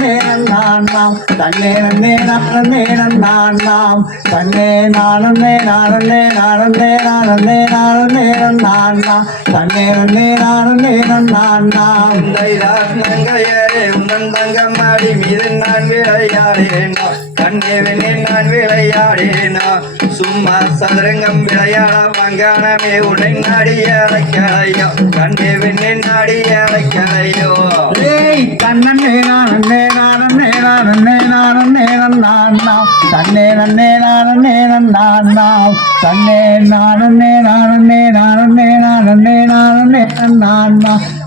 நாம் தன்னே நன்னே நானே நான் நாம் தன்னே நானே நானே நானே நானே நானே நான் நாம் தன்னே நன்னே நானே நான் நாம் நங்கையரே உந்தன் தங்கம்மாடி மீது நான் விளையாடேனா கண்ணே வெண்ணே நான் விளையாடேனா சும்மா சதுரங்கம் விளையாட வங்கானமே உன்னை நாடி அழைக்கலையோ கண்ணே வெண்ணே நாடி அழைக்கலையோ ஏய் தன்னே நானே நானே நானே நானே நானே நான்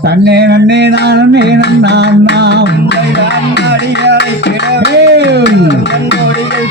தன்னே நன்னே நானே நான் நாம் நான் நாடி அழைக்கிறவே ஏய். கண்ணோடிகள்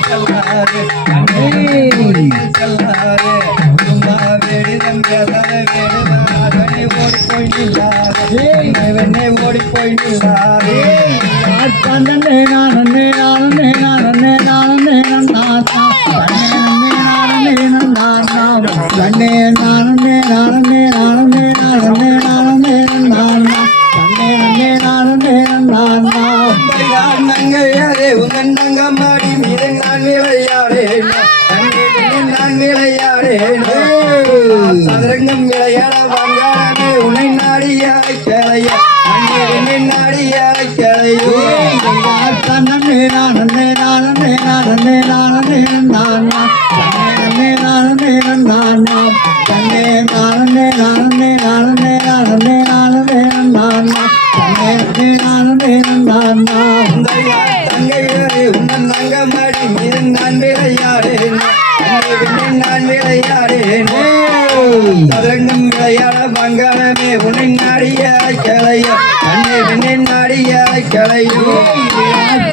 விளையாட வாங்கானமே உன்னை நாடி அழைக்கலையா அங்கே என்னை நாடி அழைக்கலையோ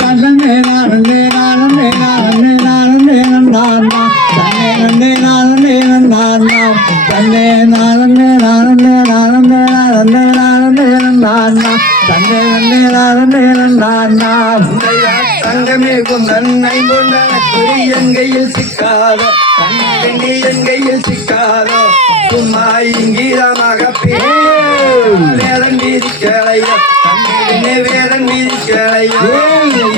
தன்னே நானே நானே நானே நானே நான் தன்னே நானே நான் தன்னே நானே நானே நானே நானே நானே நான் தன்னே நானே நான் நாம் தங்கமே நன்னை கொண்டான குறி எங்கையில் சிக்காதோ தன்னை எங்கையில் சிக்காதோ இங்கீதமாக வேதன் தன்னை வெண்ணே வேதன் வீதிக்கலையோ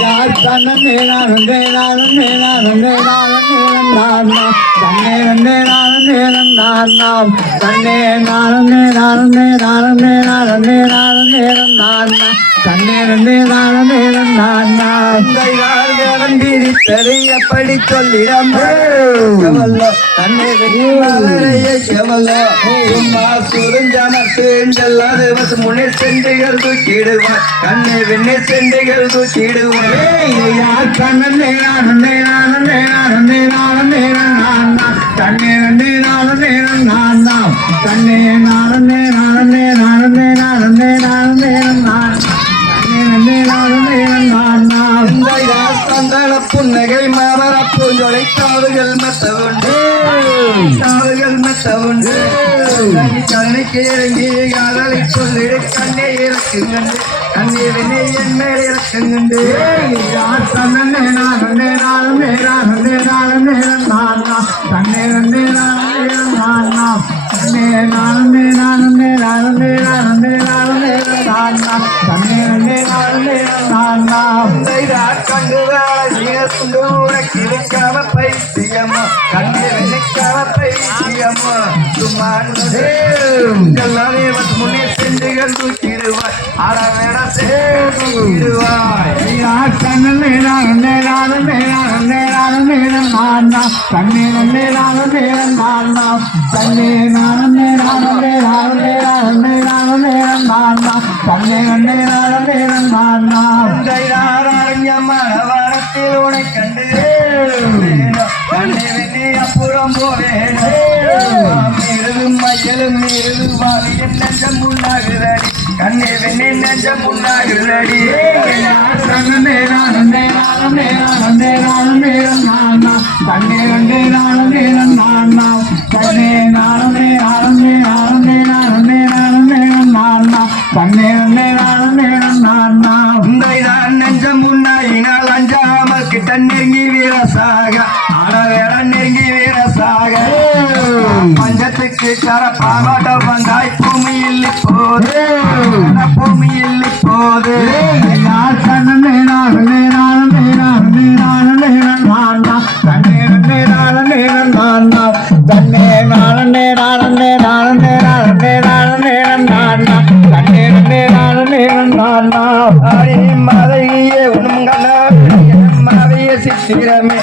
யார் தன்னே நானே நானே நானே நானே நான் தன்னே நன்னே நானே நான் நாம் தன்னே நானே நானே நானே நானே நானே நான் தன்னே நன்னே நானே எப்படி சொல்லிடம் சும்மா சுருஞ்சான சேர்ந்தல்லாது வசு முன்னே சென்றுகள் தூக்கிடுவார். கண்ணை வெண்ணை நானே நானே நானே நானே நான் பூஞ்சொலை காவுகள் மெத்த உண்டு காவுகள் மெத்த உண்டு கண்ணைக்கு இறங்கி காதலை சொல்லிடு கண்ணே இறக்குங்கண்டு கண்ணே வினை என் மேல் இறக்குங்கண்டு யார் தன்னே நானே நானே நானே நானே நான் தன்னே நன்னே நானே நான் நாம் தன்னே நானே நானே நானே நானே நானே நான் தன்னே நன்னே நானே நான் நாம் தந்தையார் கண்டு வேலை துண்டு உனக்கு இருக்காம பைத்தியம்மா கண்ணே வினைக்காம பைத்தியம்மா சும்மா கல்லாவே வந்து முன்னே சென்றுகள் தூக்கிடுவாய் அட வேட தூக்கிடுவாய் யார் தன்னே நானே நானே நானே நானே நான் நன்னே நானே நான் தன்னே நானே நானே நானே நானே நானே நான் தன்னே நன்னே நானே நான் தந்தையாரண்யமான வாரத்தில் உனை கண்டு வெண்ணே அப்புறம் போவேன். மிருதும் மயலும் மிருது வாவி என் நெஞ்சம் உண்டாகுதடி கண்ணே வெண்ணே நெஞ்சம் உண்டாகுதடி வீரசாக. ஆடவேற நெருங்கி வீரசாக. பஞ்சத்துக்கு கர பாவாட்ட வந்தாய் பூமியில் போது பூமியில் போது யார் கண்ணன் நேராக நேராக நேராக நேராக நேரம் நான் தான் தன்னே நேராக நேரம் நான் தான் தன்னே நாள நேராக நேராக நேராக நேராக நேரம் நான் தான் தன்னே நேராக நேரம் நான் தான் You Gracias. Mírame.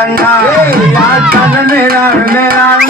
அண்ணா. யாத்தான நேரம் நேரம்